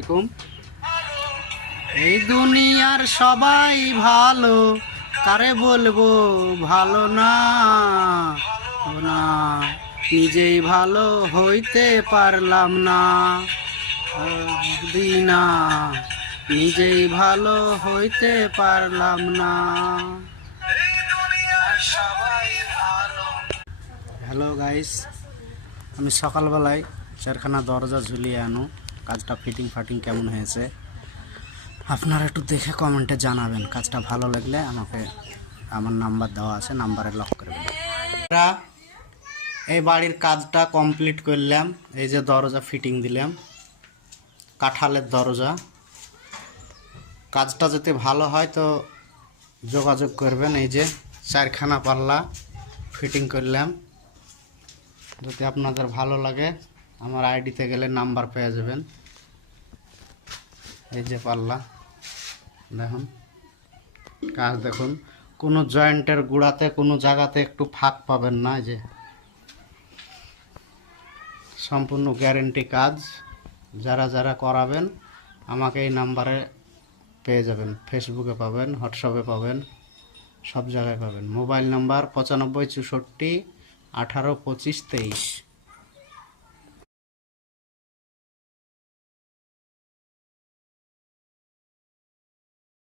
আসসালামু এই দুনিয়ার সবাই ভালো, কারে বলবো ভালো না না, নিজেই ভালো হইতে পারলাম না দিনা, নিজেই ভালো হইতে পারলাম না। হ্যালো গাইস, আমি সকালবেলায় চারখানা দরজা ঝুলিয়ে আনো, কাজটা ফিটিং ফাটিং কেমন হয়েছে আপনারা একটু দেখে কমেন্টে জানাবেন। কাজটা ভালো লাগলে আমাকে আমার নাম্বার দেওয়া আছে, নাম্বারে লক করবেন। এই বাড়ির কাজটা কমপ্লিট করলাম। এই যে দরজা ফিটিং দিলাম, কাঁঠালের দরজা। কাজটা যদি ভালো হয় তো যোগাযোগ করবেন। এই যে চারখানা পাল্লা ফিটিং করলাম। যদি আপনাদের ভালো লাগে আমার আইডিতে গেলে নাম্বার পেয়ে যাবেন। এই যে পাল্লা দেখুন, কাজ দেখুন, কোনো জয়েন্টের গুঁড়াতে কোনো জায়গাতে একটু ফাঁক পাবেন না। এই যে সম্পূর্ণ গ্যারেন্টি কাজ। যারা যারা করাবেন আমাকে এই নাম্বারে পেয়ে যাবেন। ফেসবুকে পাবেন, হোয়াটসঅ্যাপে পাবেন, সব জায়গায় পাবেন। Mobile number 95 64 18 25 23।